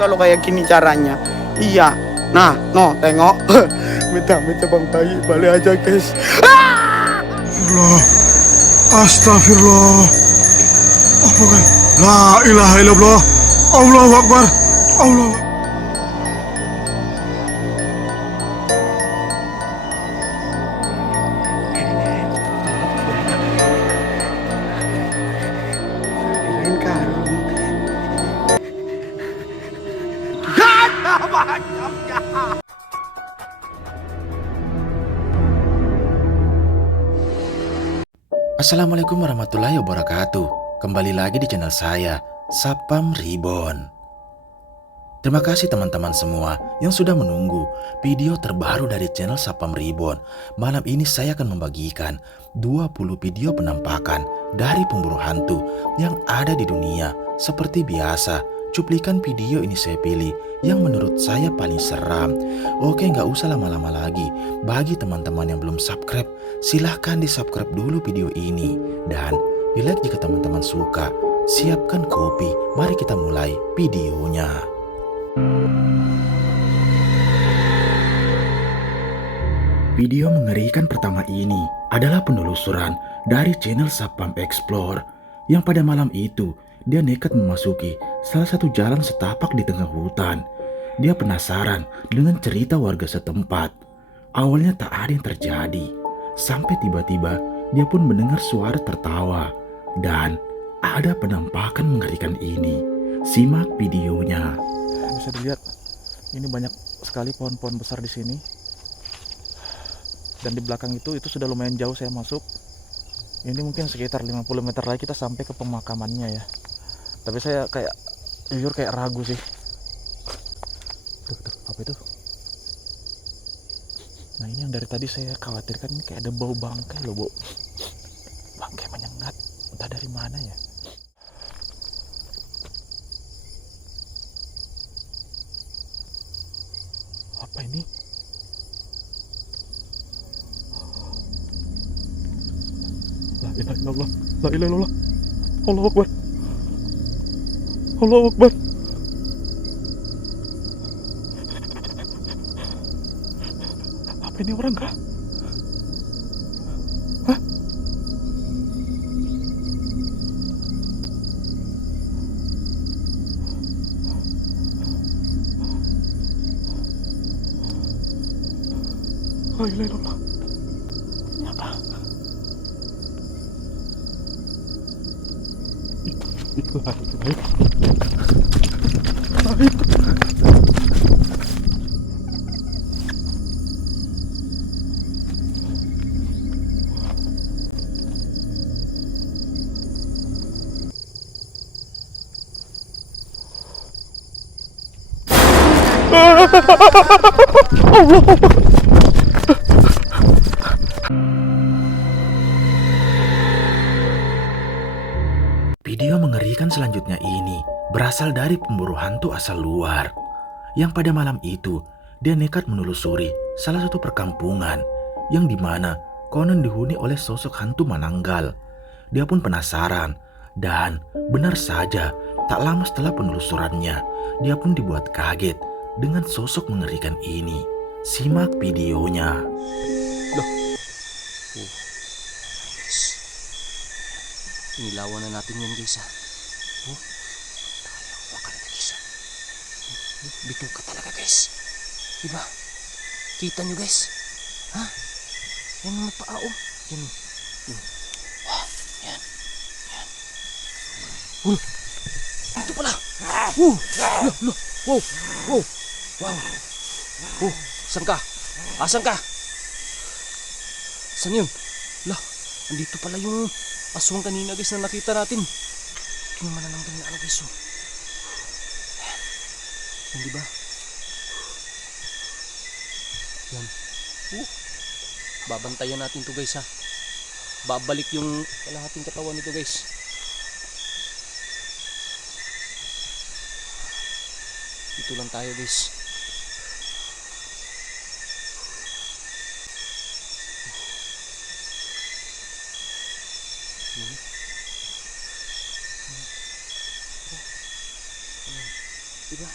Kalau kayak gini caranya, iya. Nah, no, tengok. Minta bang tai balik aja guys. Astagfirullah, astagfirullah. Apa kan? La ilaha illallah. Allahu Akbar. Allah. Kirain karung. Assalamualaikum warahmatullahi wabarakatuh. Kembali lagi di channel saya, Sapam Reborn. Terima kasih teman-teman semua yang sudah menunggu video terbaru dari channel Sapam Reborn. Malam ini saya akan membagikan 20 video penampakan dari pemburu hantu yang ada di dunia. Seperti biasa, cuplikan video ini saya pilih yang menurut saya paling seram. Oke, nggak usah lama-lama lagi. Bagi teman-teman yang belum subscribe, silahkan di subscribe dulu video ini. Dan di like jika teman-teman suka. Siapkan kopi, mari kita mulai videonya. Video mengerikan pertama ini adalah penelusuran dari channel Sapam Explore yang pada malam itu dia nekat memasuki salah satu jalan setapak di tengah hutan. Dia penasaran dengan cerita warga setempat. Awalnya tak ada yang terjadi, sampai tiba-tiba dia pun mendengar suara tertawa dan ada penampakan mengerikan ini. Simak videonya. Bisa dilihat ini banyak sekali pohon-pohon besar di sini. Dan di belakang itu sudah lumayan jauh saya masuk. Ini mungkin sekitar 50 meter lagi kita sampai ke pemakamannya ya. Tapi saya jujur kayak ragu sih. Tuh, apa itu? Nah, ini yang dari tadi saya khawatirkan, ini kayak ada bau bangkai loh, bau bangkai menyengat. Entah dari mana ya. Apa ini? La ilaha illallah, la ilaha illallah. Allahu Akbar. Allahu Akbar. Apa ini orang kah? Hah? La ilaha illallah. Ini apa? Itulah. Video mengerikan selanjutnya ini berasal dari pemburu hantu asal luar yang pada malam itu dia nekat menelusuri salah satu perkampungan yang dimana konon dihuni oleh sosok hantu mananggal. Dia pun penasaran dan benar saja tak lama setelah penelusurannya dia pun dibuat kaget dengan sosok mengerikan ini. Simak videonya. Loh. Inilawan na natin yan guys ha. Oh, tayo, waka na guys ha. Bituka talaga guys. Diba? Kita nyo guys. Ha? Yan mga paa oh. Yan. Wah, yan. Yan. Ito pala. Loh. Wow. Saan ka? Asan ka? Saan yun? Lah, andito pala yung aswang kanina guys na nakita natin. Yung manananggal na ano guys oh. Yan diba? Yan. Babantayan natin to guys ha. Babalik yung kalahating katawan nito guys. Dito lang tayo guys. Diba?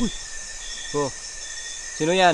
Uy! Oh, sino yan?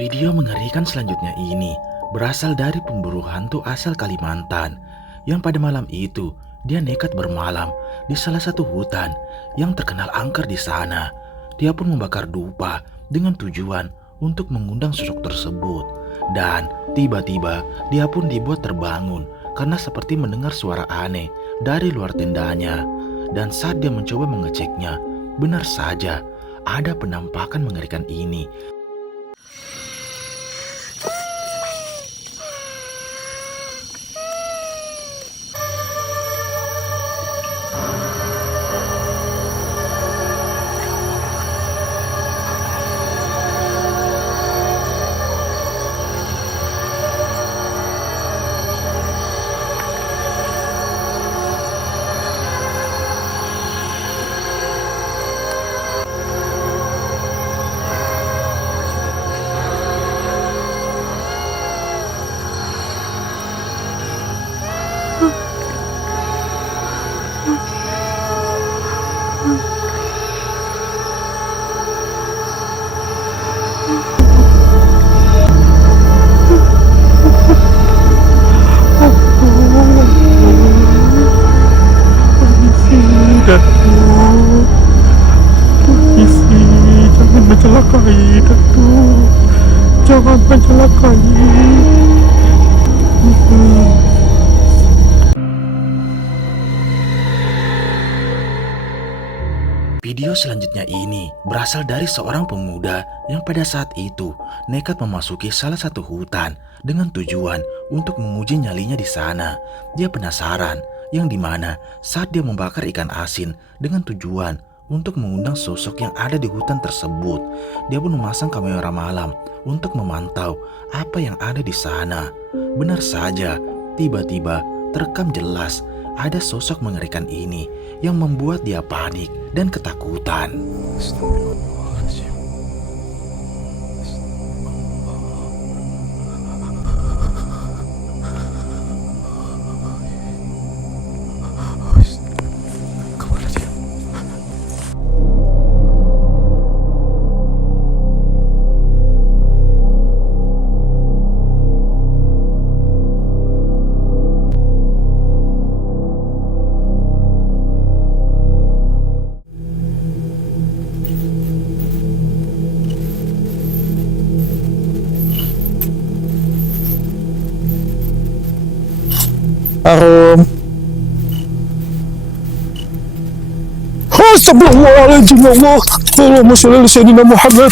Video mengerikan selanjutnya ini berasal dari pemburu hantu asal Kalimantan yang pada malam itu dia nekat bermalam di salah satu hutan yang terkenal angker di sana. Dia pun membakar dupa dengan tujuan untuk mengundang sosok tersebut. Dan tiba-tiba dia pun dibuat terbangun karena seperti mendengar suara aneh dari luar tendanya. Dan saat dia mencoba mengeceknya, benar saja ada penampakan mengerikan ini. Jangan mencelakai Datuk. Jangan mencelakai. Video selanjutnya ini berasal dari seorang pemuda yang pada saat itu nekat memasuki salah satu hutan dengan tujuan untuk menguji nyalinya di sana. Dia penasaran yang dimana saat dia membakar ikan asin dengan tujuan untuk mengundang sosok yang ada di hutan tersebut. Dia pun memasang kamera malam untuk memantau apa yang ada di sana. Benar saja, tiba-tiba terekam jelas ada sosok mengerikan ini yang membuat dia panik dan ketakutan. Arum. Astagfirullahaladzim ya Allah. Allahumma sholli ala sayyidina Muhammad.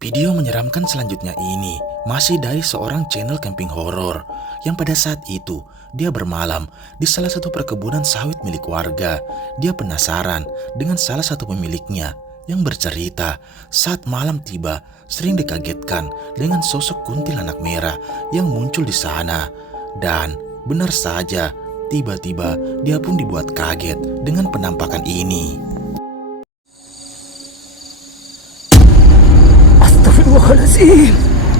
Video menyeramkan selanjutnya ini masih dari seorang channel camping horor yang pada saat itu dia bermalam di salah satu perkebunan sawit milik warga. Dia penasaran dengan salah satu pemiliknya yang bercerita saat malam tiba sering dikagetkan dengan sosok kuntilanak merah yang muncul di sana. Dan benar saja, tiba-tiba dia pun dibuat kaget dengan penampakan ini. Astagfirullahaladzim.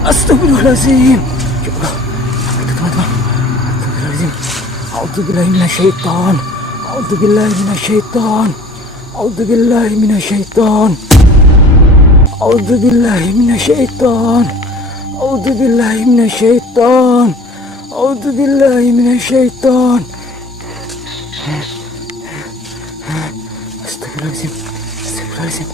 Astagfirullahaladzim. Ya Allah. Apa itu teman-teman? Astagfirullahaladzim. A'udzubillahi minasyaitan. A'udzubillahi minasyaitan. A'udzubillahi minasyaitan. A'udzubillahi minasyaitan. A'udzubillahi minasyaitan. A'udzubillahi minasyaitan. Astagfirullahaladzim. Astagfirullahaladzim.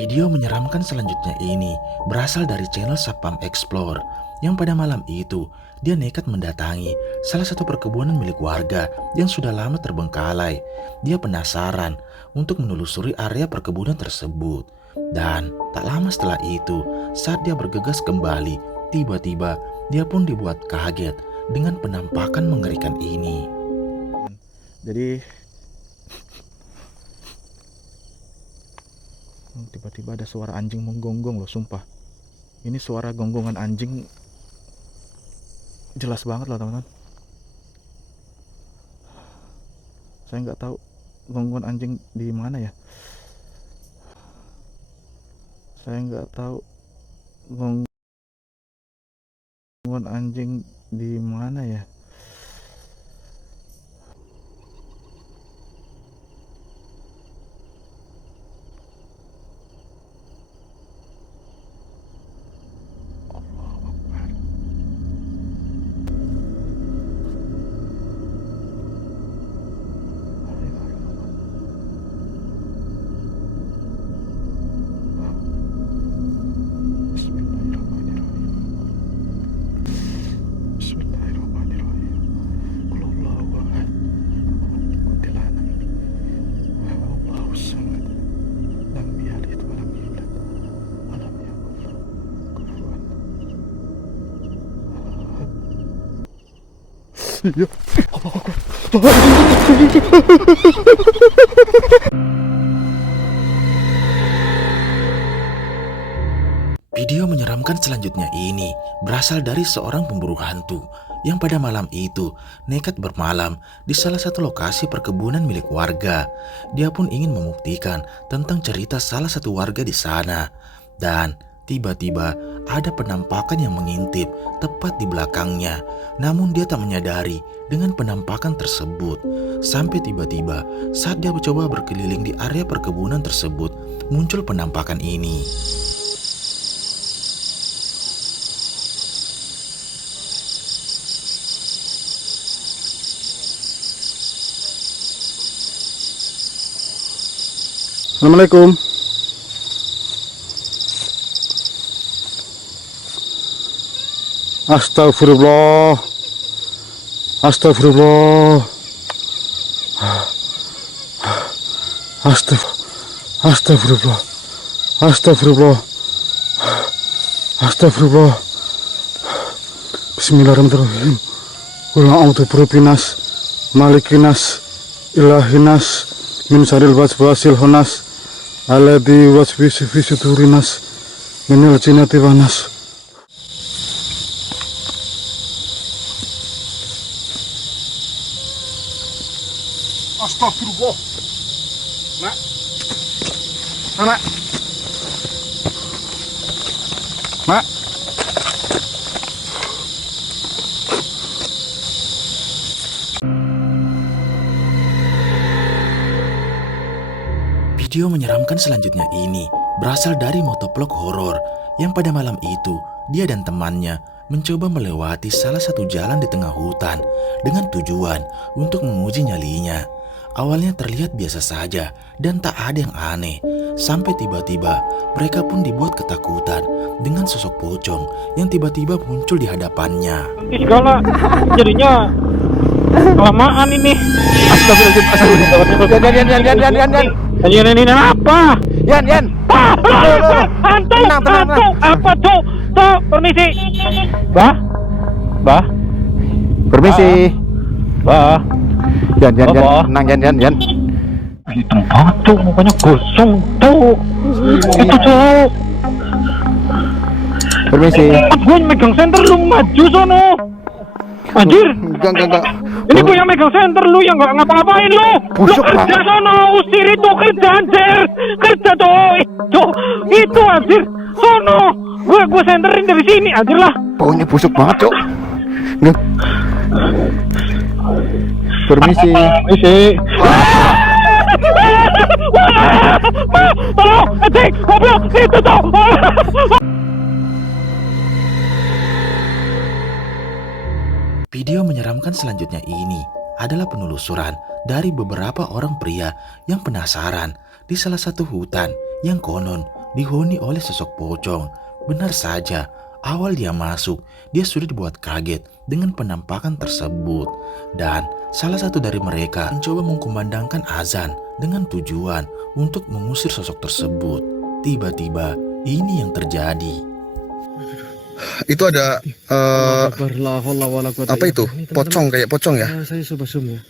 Video menyeramkan selanjutnya ini berasal dari channel Sapam Explore yang pada malam itu dia nekat mendatangi salah satu perkebunan milik warga yang sudah lama terbengkalai. Dia penasaran untuk menelusuri area perkebunan tersebut. Dan tak lama setelah itu, saat dia bergegas kembali, tiba-tiba dia pun dibuat kaget dengan penampakan mengerikan ini. Jadi tiba-tiba ada suara anjing menggonggong loh, sumpah. Ini suara gonggongan anjing jelas banget loh teman-teman. Saya nggak tahu gangguan anjing di mana ya? Saya nggak tahu gangguan anjing di mana ya. Video menyeramkan selanjutnya ini berasal dari seorang pemburu hantu yang pada malam itu nekat bermalam di salah satu lokasi perkebunan milik warga. Dia pun ingin membuktikan tentang cerita salah satu warga di sana. Dan tiba-tiba ada penampakan yang mengintip tepat di belakangnya. Namun dia tak menyadari dengan penampakan tersebut. Sampai tiba-tiba saat dia mencoba berkeliling di area perkebunan tersebut, muncul penampakan ini. Assalamualaikum. Astagfirullah. Astagfirullah. Astagfirullah. Astagfirullah. Astagfirullah. Bismillahirrahmanirrahim. Qul a'udzu birabbinas, malikinas, ilahinas, min syarril waswasil khannas, alladzi waswisu fi sudurinas, minal jinnati wan nas. Astagfirullah. Nak. Nak. Nak. Video menyeramkan selanjutnya ini berasal dari motovlog horor yang pada malam itu dia dan temannya mencoba melewati salah satu jalan di tengah hutan dengan tujuan untuk menguji nyalinya. Awalnya terlihat biasa saja dan tak ada yang aneh, sampai tiba-tiba mereka pun dibuat ketakutan dengan sosok pocong yang tiba-tiba muncul di hadapannya. Segala jadinya kelamaan ini. Astagfirullahaladzim. Yan ini apa? Yan. Hantu. Apa tuh? Tuh, permisi. Bah. Permisi. Bah. Yan. Apa? Tenang, Yan. Hitam banget tuh, mukanya gosong tuh. Itu tuh. Permisi. Gue megang senter, lu maju sono. Anjir. Enggak. Ini gue yang megang senter, lu yang nggak ngapa-ngapain lu. Busuk Lu kerja sono, usir itu kerja anjir. Kerja tuh. Itu anjir. Sono. Gue senterin dari sini anjir lah. Baunya busuk banget, Cok. Nggak. Permisi. Tolong, cek, goblok, itu tuh. Video menyeramkan selanjutnya ini adalah penelusuran dari beberapa orang pria yang penasaran di salah satu hutan yang konon dihuni oleh sosok pocong. Benar saja, awal dia masuk, dia sudah dibuat kaget dengan penampakan tersebut. Dan salah satu dari mereka mencoba mengkumandangkan azan dengan tujuan untuk mengusir sosok tersebut. Tiba-tiba, ini yang terjadi. Itu ada apa itu? Pocong, kayak pocong ya? Saya coba zoom ya.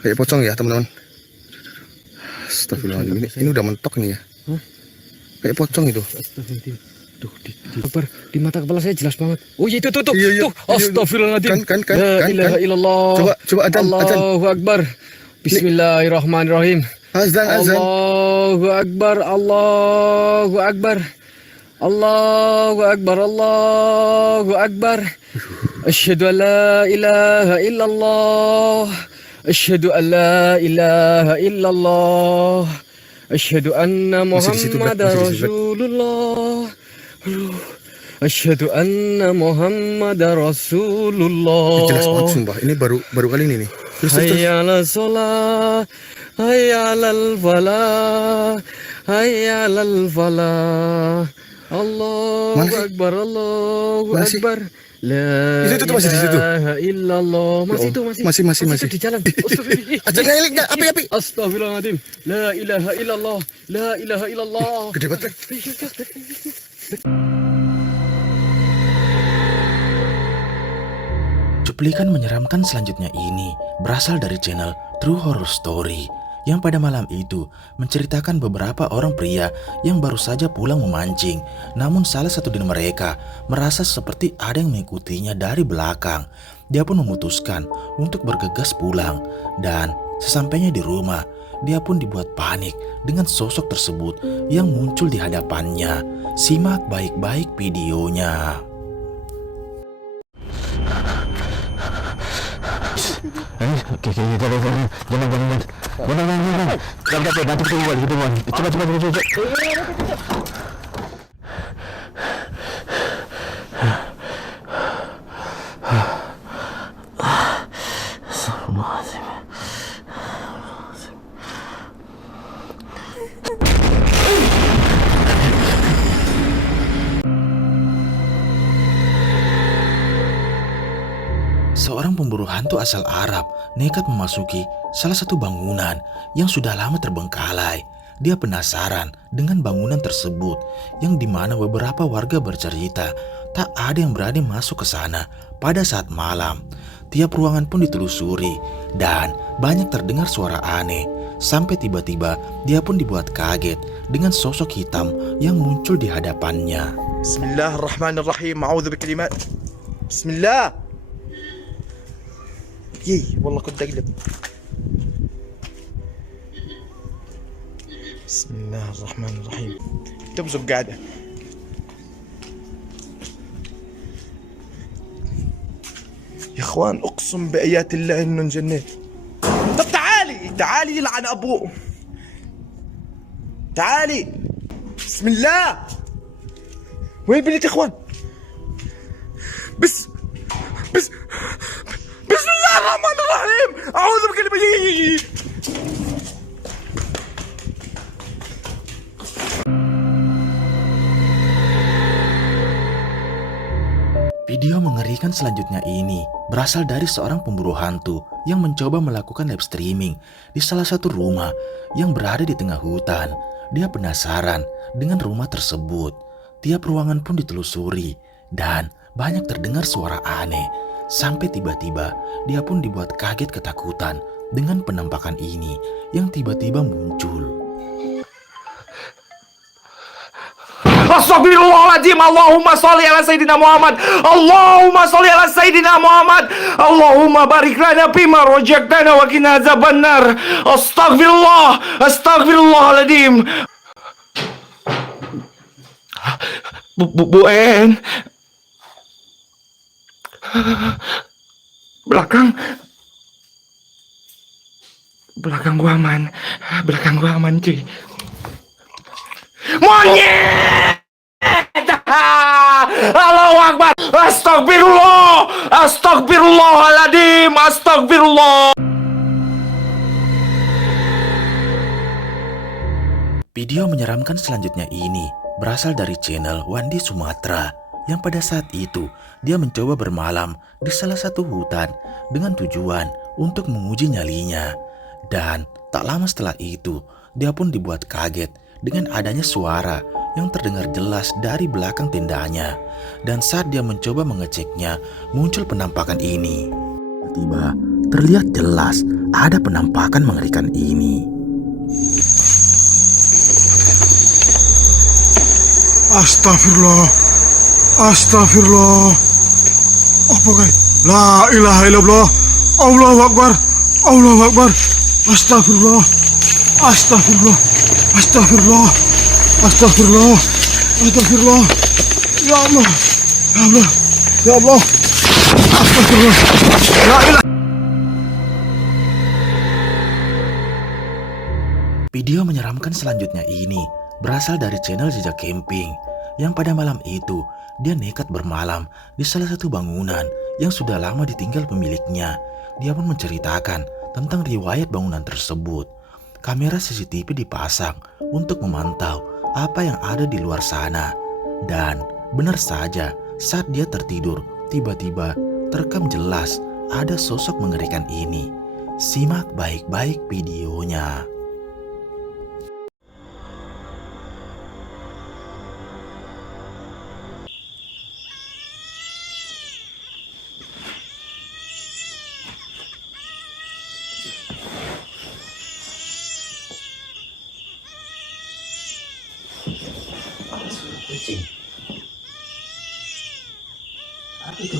Kayak pocong ya, teman-teman. Astagfirullahaladzim, ini udah mentok nih ya. Kayak pocong itu. Tuh, di mata kepala saya jelas banget. Oh iya itu tuh. Iya. Astagfirullahaladzim. Kan. La ilaha illallah. Coba adzan. Allahu Akbar. Bismillahirrahmanirrahim. Azan, azan. Allahu Akbar, Allahu Akbar. Allahu Akbar, Allahu Akbar. Asyhadu an la ilaha illallah. Asyhadu an la ilaha illallah. Asyhadu anna Masih di situ, Beb. Muhammadar Masih di situ, Beb. Rasulullah. Asyhadu anna Muhammadar Rasulullah. Jelas banget sumpah. Ini baru kali ini nih. Terus. Hayya 'alas shalah, hayya 'alal falah, hayya 'alal falah. Allahu Mana sih? Akbar, Allahu Mana sih? Akbar. La Di situ tuh, masih di situ. ilaha illallah. Masih Ya itu, Allah. masih. Masih. Itu di jalan. Azan ngelik enggak? Api. Astagfirullahaladzim. La ilaha illallah. La ilaha illallah. Gede banget. Cuplikan menyeramkan selanjutnya ini berasal dari channel True Horror Story yang pada malam itu menceritakan beberapa orang pria yang baru saja pulang memancing. Namun salah satu dari mereka merasa seperti ada yang mengikutinya dari belakang. Dia pun memutuskan untuk bergegas pulang dan sesampainya di rumah, dia pun dibuat panik dengan sosok tersebut yang muncul di hadapannya. Simak baik-baik videonya. Seorang pemburu hantu asal Arab nekat memasuki salah satu bangunan yang sudah lama terbengkalai. Dia penasaran dengan bangunan tersebut yang dimana beberapa warga bercerita tak ada yang berani masuk ke sana pada saat malam. Tiap ruangan pun ditelusuri dan banyak terdengar suara aneh. Sampai tiba-tiba dia pun dibuat kaget dengan sosok hitam yang muncul di hadapannya. Bismillahirrahmanirrahim. A'udzu bikalimat. Bismillah. والله كنت اقلب. بسم الله الرحمن الرحيم. تبزق قاعده. يا اخوان اقسم بايات الله انه انجنيت. طب تعالي يلعن ابوه. تعالي. بسم الله. وين البنت يا اخوان؟ بسم الله الرحمن الرحيم. أعوذ بكلمة. Video mengerikan selanjutnya ini berasal dari seorang pemburu hantu yang mencoba melakukan live streaming di salah satu rumah yang berada di tengah hutan. Dia penasaran dengan rumah tersebut. Tiap ruangan pun ditelusuri dan banyak terdengar suara aneh. Sampai tiba-tiba dia pun dibuat kaget ketakutan dengan penampakan ini yang tiba-tiba muncul. Astagfirullahaladzim. Allahumma sholli ala Sayyidina Muhammad. Allahumma sholli ala Sayyidina Muhammad. Allahumma barik lana fima rojaktana wa qina azabannar. Astagfirullahaladzim. Bu En. Belakang gua aman cuy. Monyet! Allahu Akbar. Astagfirullahaladzim. Astagfirullah. Video menyeramkan selanjutnya ini berasal dari channel Wandi Sumatera yang pada saat itu dia mencoba bermalam di salah satu hutan dengan tujuan untuk menguji nyalinya. Dan tak lama setelah itu dia pun dibuat kaget dengan adanya suara yang terdengar jelas dari belakang tendanya. Dan saat dia mencoba mengeceknya, muncul penampakan ini. Tiba-tiba terlihat jelas ada penampakan mengerikan ini. Astagfirullah. Apa guys? La ilaha illallah. Allahu Akbar. Astagfirullah. Astagfirullah. Astagfirullah. Astagfirullah. Astagfirullah. Ya Allah. Ya Allah. Ya Allah. Astagfirullah. La ilaha. Video menyeramkan selanjutnya ini berasal dari channel Jejak Camping yang pada malam itu dia nekat bermalam di salah satu bangunan yang sudah lama ditinggal pemiliknya. Dia pun menceritakan tentang riwayat bangunan tersebut. Kamera CCTV dipasang untuk memantau apa yang ada di luar sana. Dan benar saja saat dia tertidur, tiba-tiba terekam jelas ada sosok mengerikan ini. Simak baik-baik videonya. Kucing. Apa itu?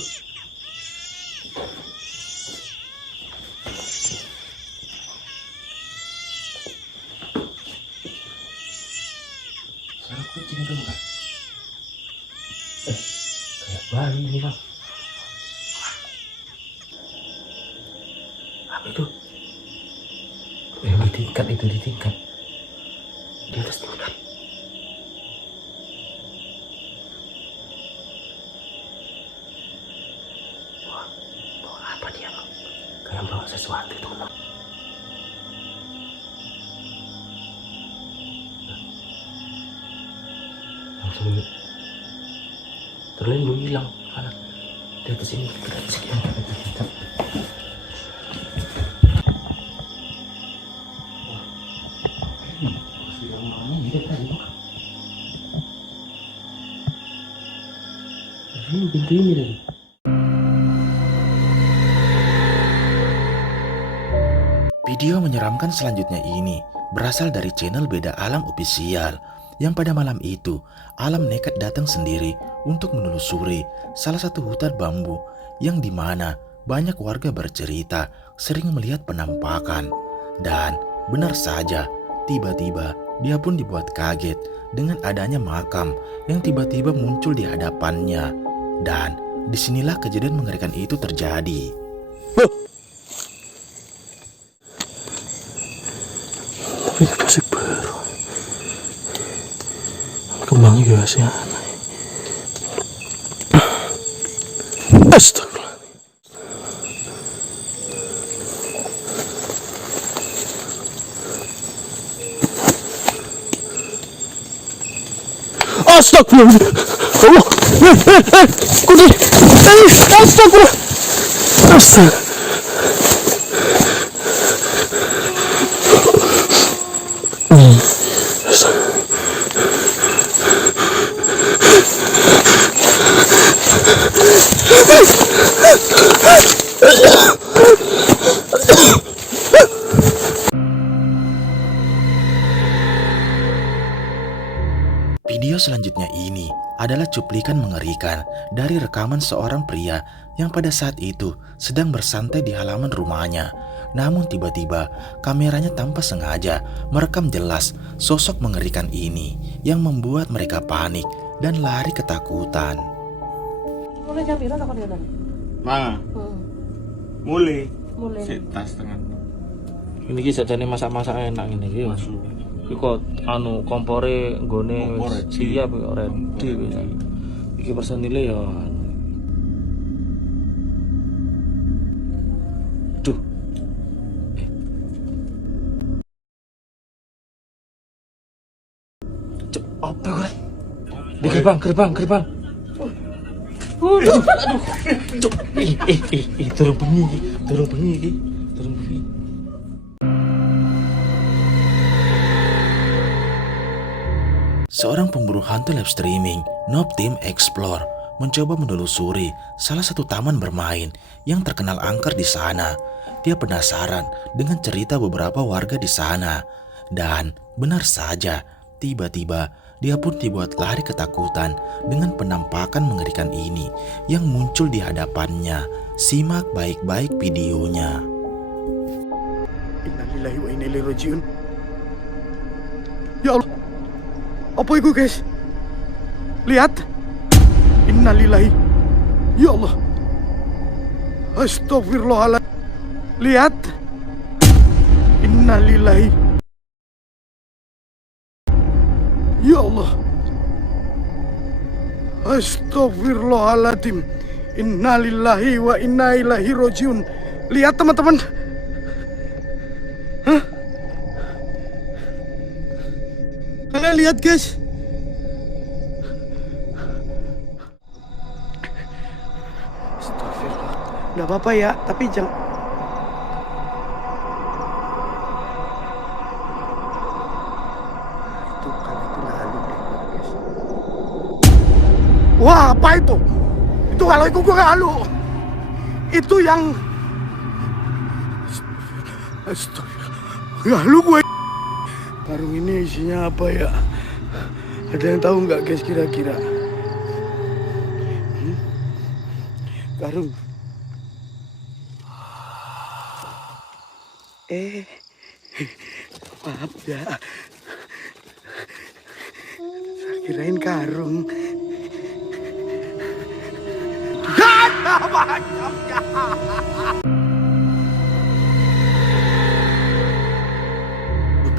Suara kucing itu bukan? Kayak bayi ini bang. Apa itu? Di tingkat itu, di tingkat. Di atas tingkat. Apa dia bang? Kayak bawa sesuatu itu bang. Langsung terlindung hilang. Mana? Di atas ini, di atas ini. Sudah orangnya hidup tadi bang. Ini pintu ini tadi. Video menyeramkan selanjutnya ini berasal dari channel Beda Alam Official yang pada malam itu Alam nekat datang sendiri untuk menelusuri salah satu hutan bambu yang dimana banyak warga bercerita sering melihat penampakan. Dan benar saja, tiba-tiba dia pun dibuat kaget dengan adanya makam yang tiba-tiba muncul di hadapannya. Dan disinilah kejadian mengerikan itu terjadi. Ini masih baru. Kembangnya juga masih aneh. Astagfirullah. Astagfirullah. Allah. Kudu. Astagfirullah. Astagfirullah. Video selanjutnya ini adalah cuplikan mengerikan dari rekaman seorang pria yang pada saat itu sedang bersantai di halaman rumahnya. Namun tiba-tiba kameranya tanpa sengaja merekam jelas sosok mengerikan ini yang membuat mereka panik dan lari ketakutan. Mulai jam berapa kau dia? Mang, mulai. Mulai. Tas tengah. Ini kisah jadi masak-masak enak ini gitu. Ikut anu kompore nggone siap ready wis. Iki personile ya. Duh. Cuk, apa gue? Di gerbang. Aduh. Cuk, turun bengi iki. Seorang pemburu hantu live streaming, Noob Team Explore, mencoba menelusuri salah satu taman bermain yang terkenal angker di sana. Dia penasaran dengan cerita beberapa warga di sana. Dan benar saja, tiba-tiba dia pun dibuat lari ketakutan dengan penampakan mengerikan ini yang muncul di hadapannya. Simak baik-baik videonya. Innalillahi wa inna ilaihi rajiun. Apa itu guys? Lihat. Innalillahi. Ya Allah. Astagfirullahaladzim. Lihat. Innalillahi. Ya Allah. Astagfirullahaladzim. Innalillahi wa inna ilaihi rojiun. Lihat teman-teman. Hah? Kalian lihat guys. Astagfirullah. Gak apa-apa ya, tapi jangan. Itu kali itu lalu deh guys. Wah, apa itu? Itu kalau itu gue lalu. Itu yang Astagfirullah. Lalu gue. Karung ini isinya apa ya? Ada yang tahu nggak guys kira-kira? Karung. Maaf ya. Saya kirain karung.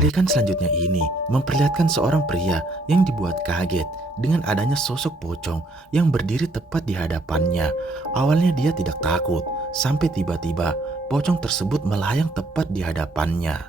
Cuplikan selanjutnya ini memperlihatkan seorang pria yang dibuat kaget dengan adanya sosok pocong yang berdiri tepat di hadapannya. Awalnya dia tidak takut, sampai tiba-tiba pocong tersebut melayang tepat di hadapannya.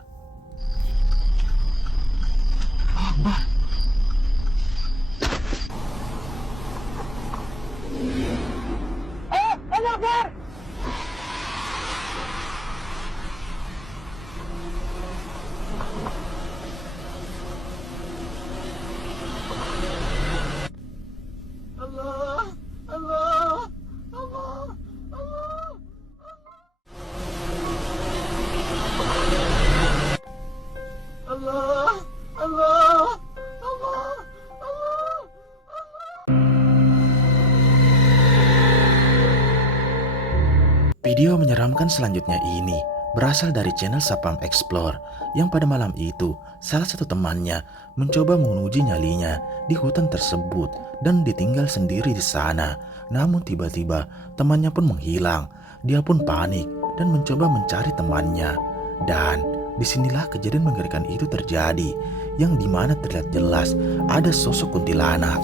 Video menyeramkan selanjutnya ini berasal dari channel Sapam Explore yang pada malam itu salah satu temannya mencoba menguji nyalinya di hutan tersebut dan ditinggal sendiri di sana. Namun tiba-tiba temannya pun menghilang. Dia pun panik dan mencoba mencari temannya. Dan disinilah kejadian mengerikan itu terjadi, yang dimana terlihat jelas ada sosok kuntilanak.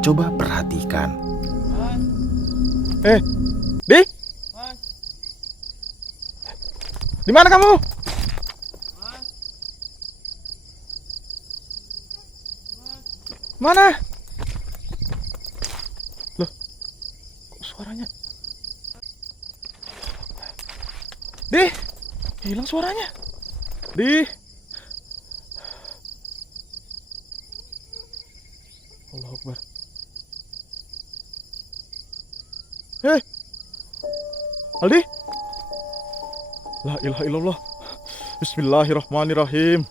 Coba perhatikan. Di? Di mana kamu? Mana? Loh, kok suaranya? Di, hilang suaranya. Di. Allahu Akbar. Hei, Aldi. La ilaha illallah. Bismillahirrahmanirrahim.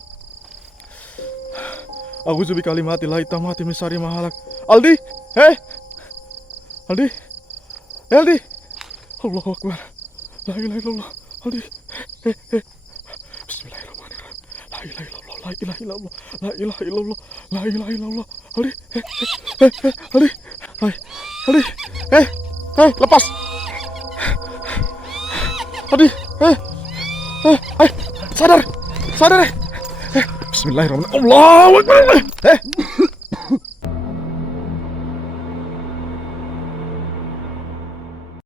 A'udzu bikalimatillahi tammati min syarri ma khalaq. Aldi, hei. Aldi. Aldi. Allahu Akbar. La ilaha illallah. Aldi. Hei. Bismillahirrahmanirrahim. La ilaha illallah. La ilaha illallah. La ilaha illallah. La ilaha illallah. Aldi. Aldi. Aldi. Hei, lepas. Aldi. Sadar. Bismillahirrahmanirrahim. Allahu Akbar.